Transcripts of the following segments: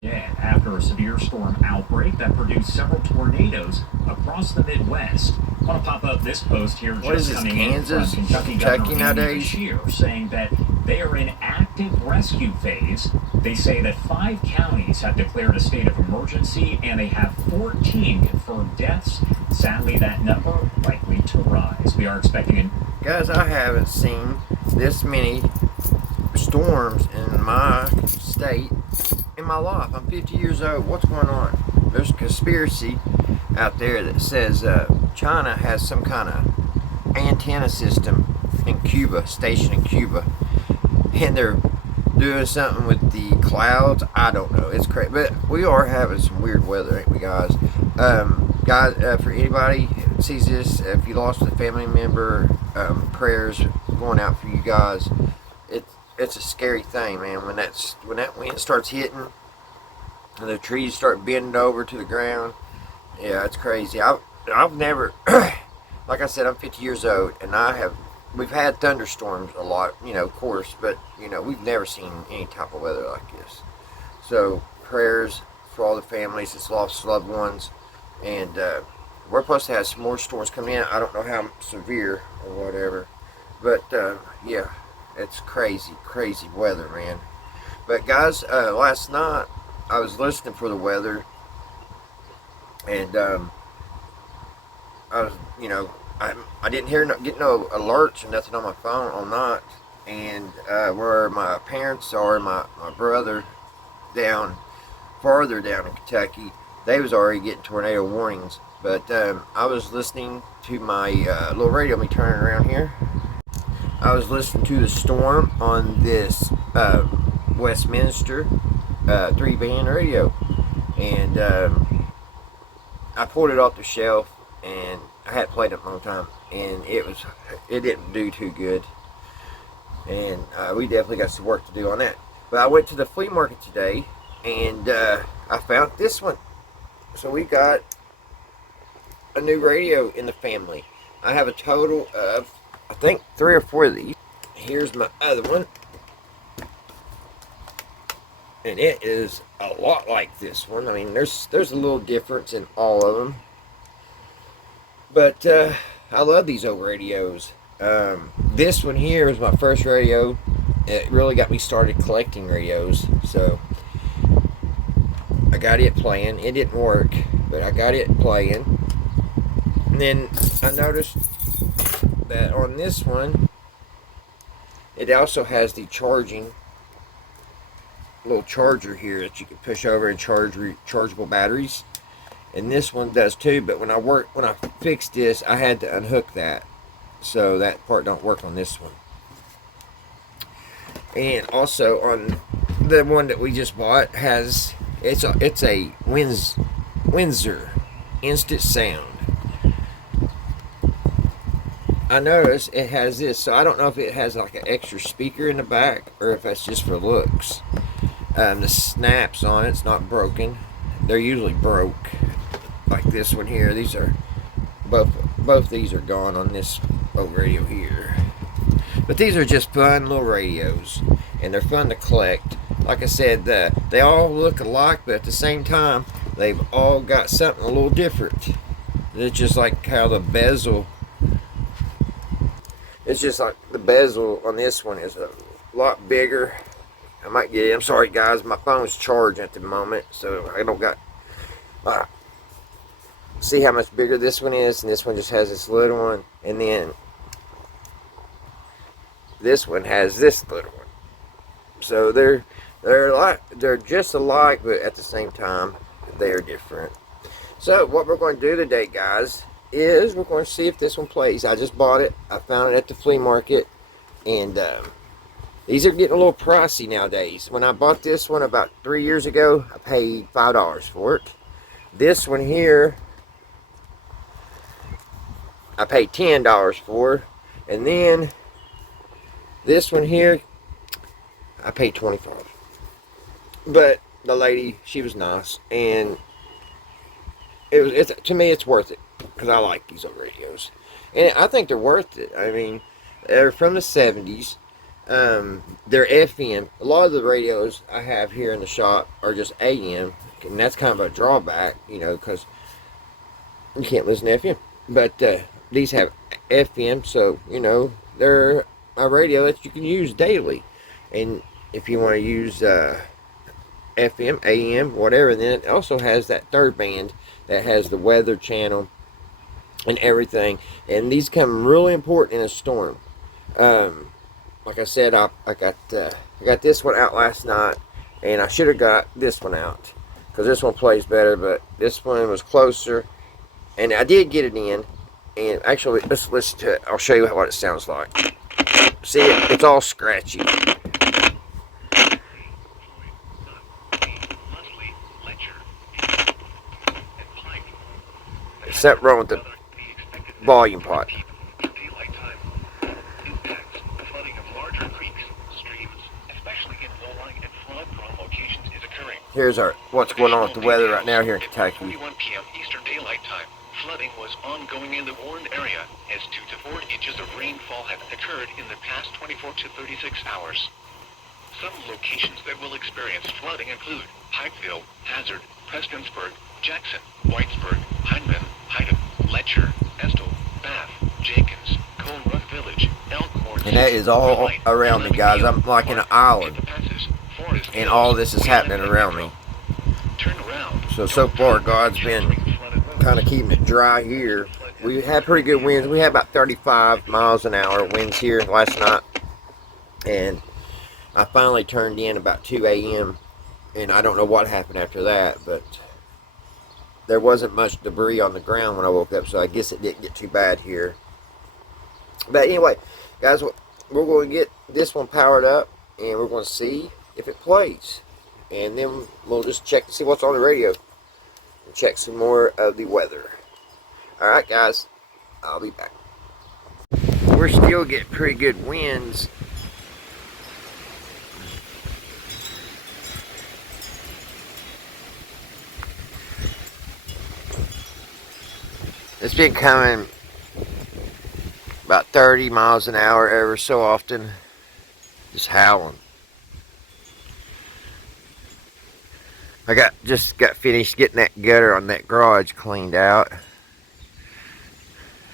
Yeah, after a severe storm outbreak that produced several tornadoes across the Midwest. I want to pop up this post here What is just this, coming in from Kansas? Kentucky Kentucky Governor Andy nowadays? Beshear saying that they are in active rescue phase. They say that 5 counties have declared a state of emergency and they have 14 confirmed deaths. Sadly, that number likely to rise. We are expecting an Guys, I haven't seen this many storms in my state in my life. I'm 50 years old. What's going on? There's a conspiracy out there that says China has some kind of antenna system in Cuba, stationed in Cuba, and they're doing something with the clouds. I don't know. It's crazy, but we are having some weird weather, ain't we, guys? For anybody who sees this, if you lost a family member, prayers going out for you guys. It's a scary thing, man. When that wind starts hitting and the trees start bending over to the ground, yeah, it's crazy. I've never, like I said, I'm 50 years old, and we've had thunderstorms a lot, of course, but we've never seen any type of weather like this. So prayers for all the families that's lost loved ones, and we're supposed to have some more storms coming in. I don't know how severe or whatever, but yeah, it's crazy, crazy weather, man. But guys, last night I was listening for the weather, and I was, I didn't get no alerts or nothing on my phone all night, and where my parents are, my brother down farther down in Kentucky, they was already getting tornado warnings. But I was listening to my little radio. Let me turn it around here. I was listening to the storm on this Westminster 3-band radio, and I pulled it off the shelf, and I hadn't played it in a long time, and it didn't do too good, and we definitely got some work to do on that. But I went to the flea market today, and I found this one. So we got a new radio in the family. I have a total of, I think, 3 or 4 of these. Here's my other one, and it is a lot like this one. I mean, there's a little difference in all of them, but I love these old radios. This one here was my first radio. It really got me started collecting radios, so I got it playing. It didn't work, but I got it playing. And then I noticed that on this one, it also has the little charger here that you can push over and charge rechargeable batteries. And this one does too, but when I fixed this, I had to unhook that, so that part don't work on this one. And also on the one that we just bought, it's a Windsor Instant Sound. I noticed it has this, so I don't know if it has like an extra speaker in the back or if that's just for looks. The snaps on it's not broken. They're usually broke, like this one here. These are both these are gone on this old radio here. But these are just fun little radios, and they're fun to collect. Like I said, they all look alike, but at the same time, they've all got something a little different. It's just like how the bezel. It's just like the bezel on this one is a lot bigger. I might get it. I'm sorry, guys. My phone's charging at the moment, so I don't got. See how much bigger this one is, and this one just has this little one, and then this one has this little one. So they're just alike, but at the same time they're different. So what we're going to do today, guys, is we're going to see if this one plays. I just bought it. I found it at the flea market, and these are getting a little pricey nowadays. When I bought this one about 3 years ago, I paid $5 for it. This one here, I paid $10 for, and then this one here, I paid $25. But the lady, she was nice, and to me, it's worth it because I like these old radios, and I think they're worth it. I mean, they're from the 70s. They're FM. A lot of the radios I have here in the shop are just AM, and that's kind of a drawback, you know, because you can't listen to FM. But these have FM, so you know they're a radio that you can use daily. And if you want to use FM, AM, whatever, then it also has that third band that has the weather channel and everything. And these come really important in a storm. Like I said, I got this one out last night, and I should have got this one out because this one plays better, but this one was closer, and I did get it in. And actually, let's listen to it. I'll show you what it sounds like. See, it's all scratchy. There's something wrong with the volume pot. Here's what's going on with the weather right now here in Kentucky. 41 p.m. Eastern Daylight Time. Flooding was ongoing in the warned area as 2 to 4 inches of rainfall have occurred in the past 24 to 36 hours. Some locations that will experience flooding include Pikeville, Hazard, Prestonsburg, Jackson, Whitesburg, Hindman, Hyden, Letcher, Estill, Bath, Jenkins, Cold Run Village, Elkhorn. And that is all around me, guys. I'm like in an island, and all this is happening around me. So far, God's been kind of keeping it dry here. We had pretty good winds. We had about 35 miles an hour winds here last night, and I finally turned in about 2 a.m. and I don't know what happened after that, but there wasn't much debris on the ground when I woke up, so I guess it didn't get too bad here. But anyway, guys, we're going to get this one powered up, and we're going to see if it plays, and then we'll just check to see what's on the radio and check some more of the weather. Alright guys, I'll be back. We're still getting pretty good winds. It's been coming about 30 miles an hour ever so often, just howling. I just got finished getting that gutter on that garage cleaned out,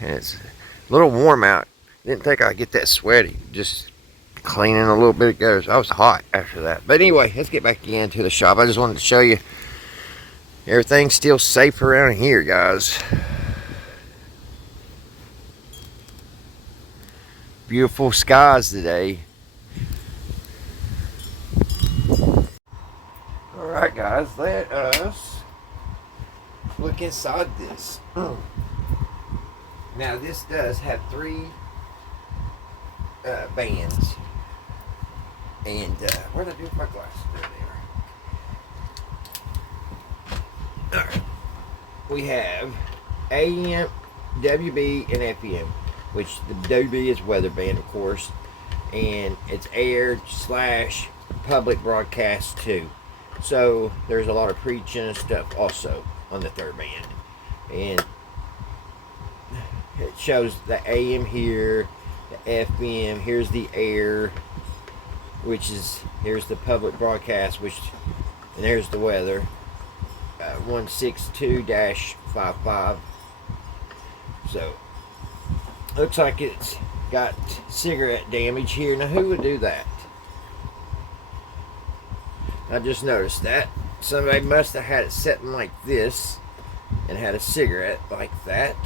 and it's a little warm out. Didn't think I'd get that sweaty, just cleaning a little bit of gutters. I was hot after that. But anyway, let's get back into the shop. I just wanted to show you everything's still safe around here, guys. Beautiful skies today. Alright guys, let us look inside this. Now this does have 3 bands. And what did I do with my glasses? There they are. Alright. We have AM, WB, and FM. Which the WB is weather band, of course. And it's air / public broadcast too. So there's a lot of preaching and stuff also on the third band, and it shows the AM here, the FM. Here's the air, which is here's the public broadcast, and there's the weather. 162-55. So looks like it's got cigarette damage here. Now who would do that? I just noticed that. Somebody must have had it sitting like this and had a cigarette like that.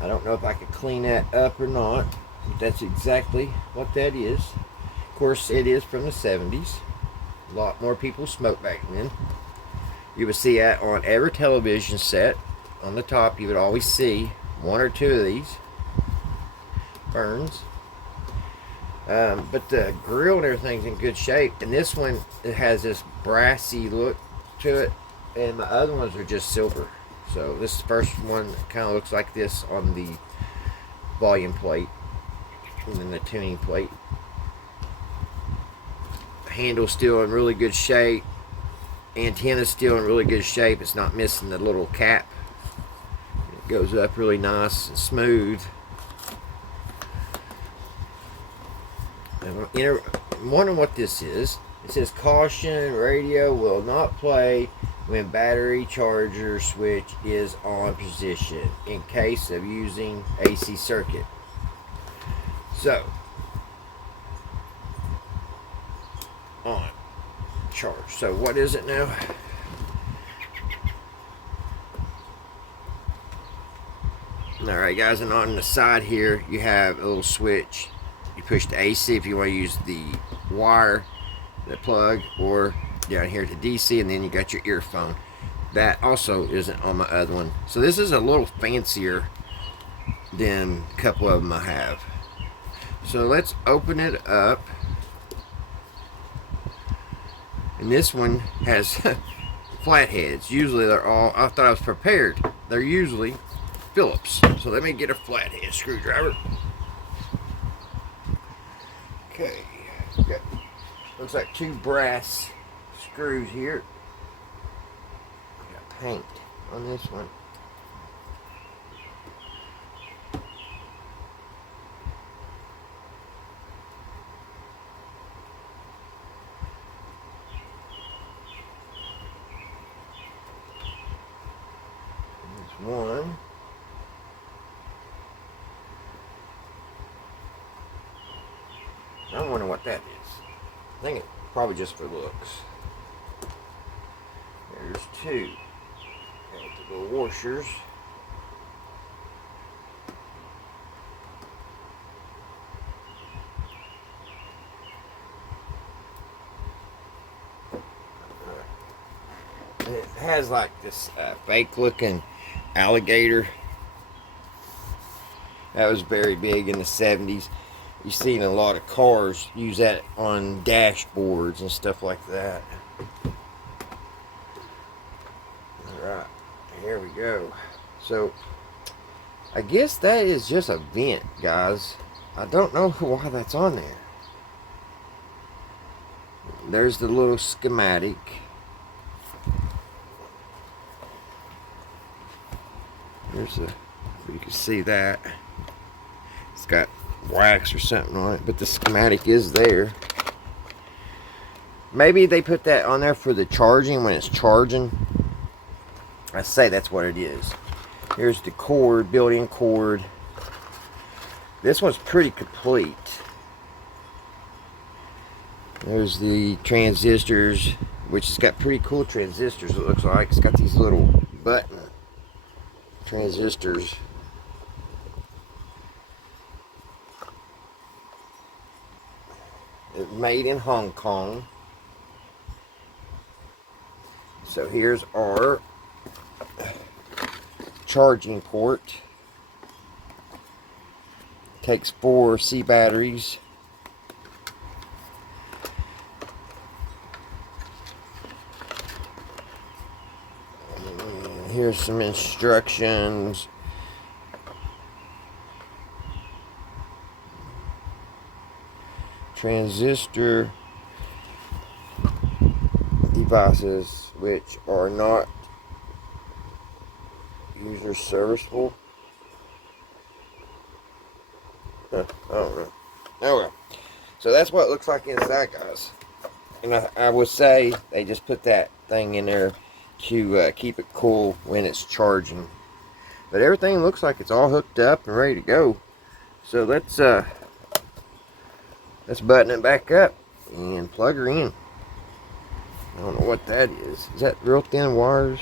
I don't know if I could clean that up or not, but that's exactly what that is. Of course, it is from the 70s. A lot more people smoked back then. You would see that on every television set. On the top, you would always see 1 or 2 of these burns. But the grill and everything's in good shape, and this one, it has this brassy look to it, and the other ones are just silver. So this first one kind of looks like this on the volume plate and then the tuning plate. The handle's still in really good shape. Antenna's still in really good shape. It's not missing the little cap. It goes up really nice and smooth. I'm wondering what this is. It says caution, radio will not play when battery charger switch is on position in case of using AC circuit. So, on charge. So what is it now? Alright guys, and on the side here you have a little switch. You push the AC if you want to use the wire, the plug, or down here to DC, and then you got your earphone. That also isn't on my other one. So this is a little fancier than a couple of them I have. So let's open it up. And this one has flatheads. Usually they're all, I thought I was prepared. They're usually Phillips. So let me get a flathead screwdriver. Okay. Got, looks like 2 brass screws here. Got paint on this one. One. I wonder what that is. I think it's probably just for looks. There's 2. Got the little washers. It has like this fake looking alligator that was very big in the 70s. You've seen a lot of cars use that on dashboards and stuff like that. Alright, here we go. So I guess that is just a vent, guys. I don't know why that's on there. There's the little schematic. There's a, you can see that. It's got wax or something on it, but the schematic is there. Maybe they put that on there for the charging when it's charging. I say that's what it is. Here's the cord, built-in cord. This one's pretty complete. There's the transistors, which has got pretty cool transistors, it looks like. It's got these little button transistors. It's made in Hong Kong. So here's our charging port. Takes 4 C batteries. Here's some instructions. Transistor devices which are not user serviceable. I don't know. Oh well. So that's what it looks like inside, guys. And I would say they just put that thing in there to keep it cool when it's charging. But everything looks like it's all hooked up and ready to go. So let's button it back up and plug her in. I don't know what that is. Is that real thin wires?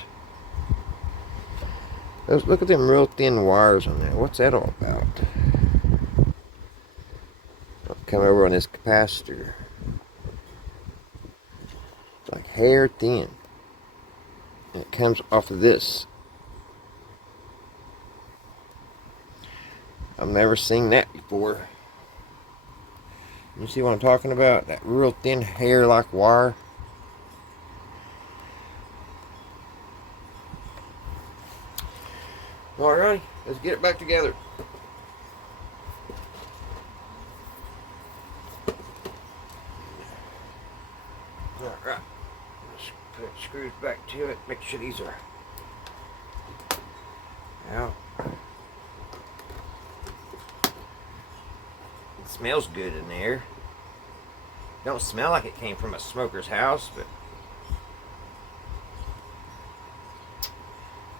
Look at them real thin wires on there. What's that all about? I'll come over on this capacitor. It's like hair thin. And it comes off of this. I've never seen that before. You see what I'm talking about? That real thin hair like wire. Alrighty, let's get it back together. Alright, let's put screws back to it. Make sure these are out. It smells good in there. Don't smell like it came from a smoker's house,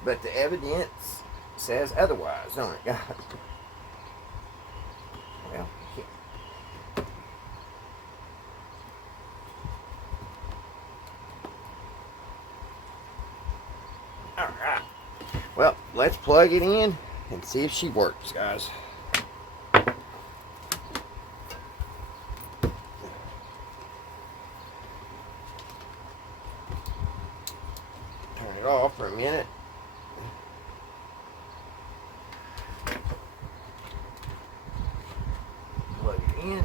but the evidence says otherwise, don't it, guys? Well, all right. Well, let's plug it in and see if she works, guys. Turn it off for a minute. Plug it in.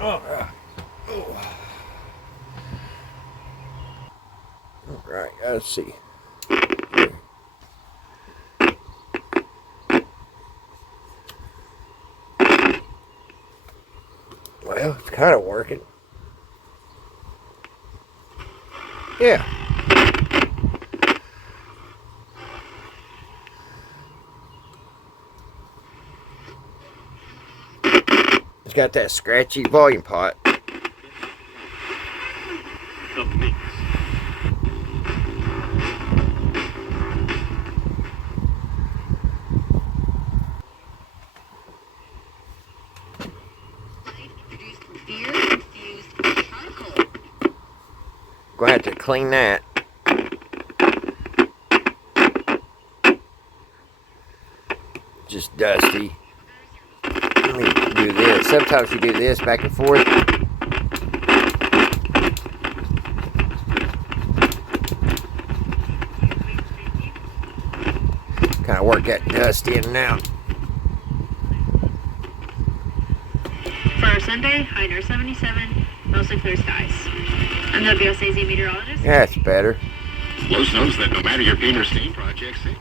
All right. Oh. All right, let's see. Well, it's kind of working. Yeah. It's got that scratchy volume pot. The mix. Gonna have to clean that. Just dusty. Let me do this. Sometimes you do this back and forth. Kind of work that dust in and out. For our Sunday, high near 77, mostly clear skies. I'm the WSAZ meteorologist. Yeah, that's better. Lowe's knows that no matter your paint or stain projects, it's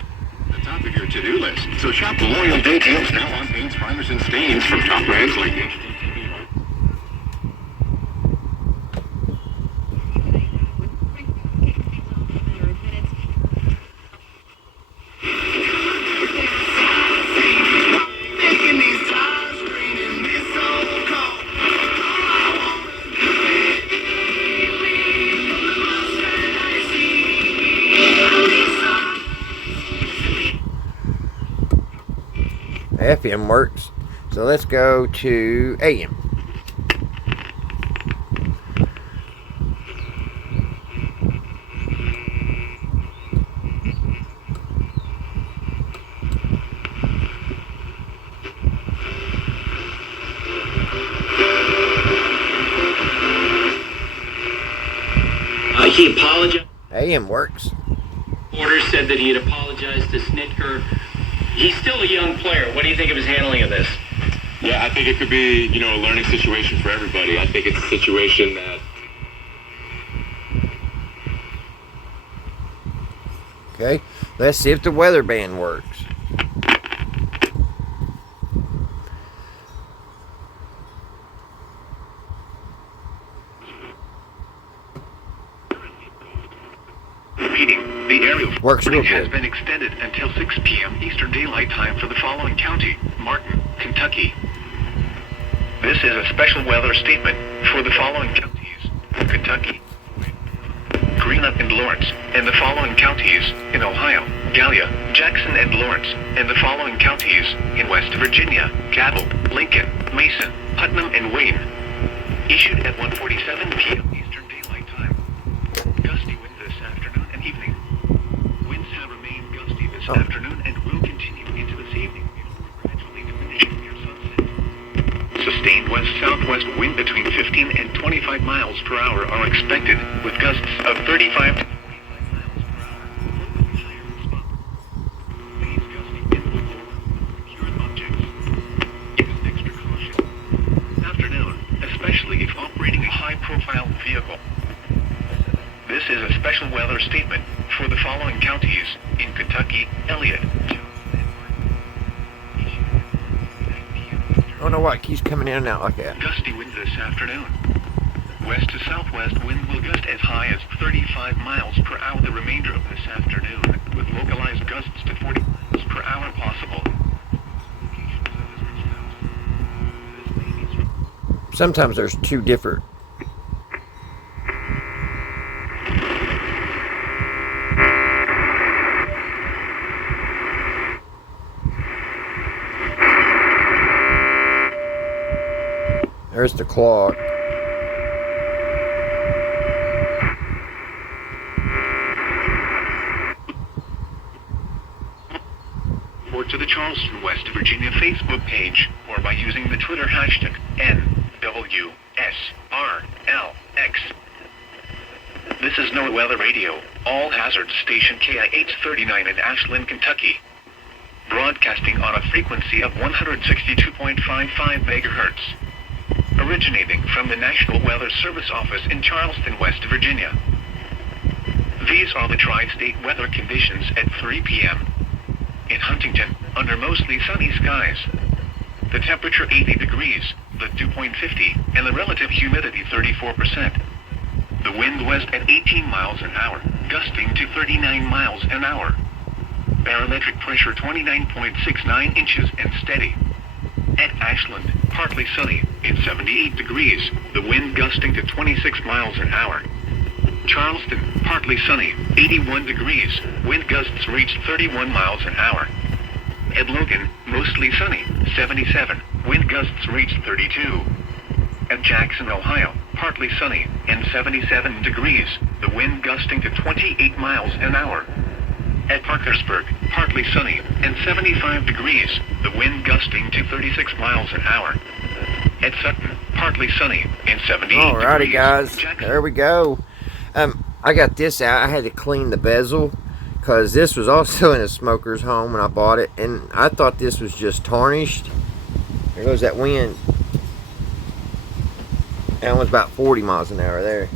at the top of your to-do list. So shop Memorial Day deals now on paints, primers, and stains from top brands like FM works. So let's go to AM. He apologized. AM works. Orders said that he had apologized to Snitker. He's still a young player. What do you think of his handling of this? Yeah, I think it could be, a learning situation for everybody. I think it's a situation that... Okay, let's see if the weather band works. Repeating, the aerial Works real has good. been extended until 6 p.m. Eastern Daylight Time for the following county: Martin, Kentucky. This is a special weather statement for the following counties: Kentucky, Greenock and Lawrence, and the following counties in Ohio: Gallia, Jackson and Lawrence, and the following counties in West Virginia: Cabell, Lincoln, Mason, Putnam, and Wayne. Issued at 1:47 p.m. Eastern Daylight Time. Gusty winds this afternoon and evening. Winds have remained gusty this afternoon and will continue into this evening before gradually diminishing near sunset. Sustained west-southwest wind between 15 and 25 miles per hour are expected, with gusts of 35 to 45 miles per hour. Locally higher in spot. These gusty winds will procure objects. Use extra caution. Afternoon, especially if operating a high-profile vehicle. This is a special weather statement for the following counties in Kentucky: Elliott. I don't know why it keeps coming in and out like that. Gusty wind this afternoon. West to southwest wind will gust as high as 35 miles per hour the remainder of this afternoon, with localized gusts to 40 miles per hour possible. sometimes there's two different. There's the clock. Or to the Charleston, West Virginia Facebook page, or by using the Twitter hashtag NWSRLX. This is No Weather Radio, all hazard station KI-839 in Ashland, Kentucky. Broadcasting on a frequency of 162.55 megahertz. Originating from the National Weather Service office in Charleston, West Virginia. These are the tri-state weather conditions at 3 p.m. In Huntington, under mostly sunny skies. The temperature 80 degrees, the dew point 50, and the relative humidity 34%. The wind west at 18 miles an hour, gusting to 39 miles an hour. Barometric pressure 29.69 inches and steady. At Ashland, partly sunny, it's 78 degrees, the wind gusting to 26 miles an hour. Charleston, partly sunny, 81 degrees, wind gusts reached 31 miles an hour. At Logan, mostly sunny, 77, wind gusts reached 32. At Jackson, Ohio, partly sunny, and 77 degrees, the wind gusting to 28 miles an hour. At Parkersburg, partly sunny, and 75 degrees, the wind gusting to 36 miles an hour. At Sutton, partly sunny, and 78 Alrighty, degrees. guys, Jackson. there we go. I got this out. I had to clean the bezel because this was also in a smoker's home when I bought it, and I thought this was just tarnished. There goes that wind. That one's about 40 miles an hour there.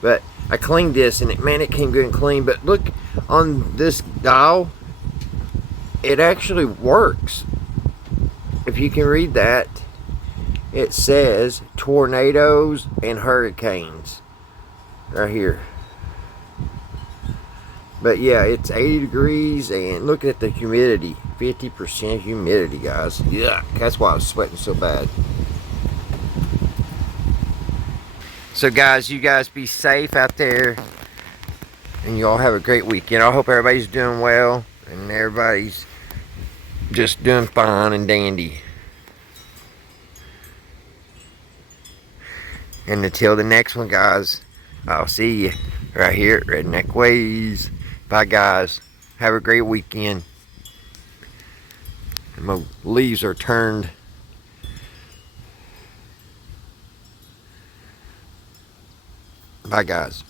But I cleaned this, and it came good and clean. But look, on this dial, it actually works. If you can read that, it says tornadoes and hurricanes right here. But yeah, it's 80 degrees, and look at the humidity, 50% humidity, guys. Yeah, that's why I was sweating so bad. So guys, you guys be safe out there, and you all have a great weekend. I hope everybody's doing well, and everybody's just doing fine and dandy. And until the next one, guys, I'll see you right here at Redneck Ways. Bye, guys. Have a great weekend. And my leaves are turned. Bye, guys.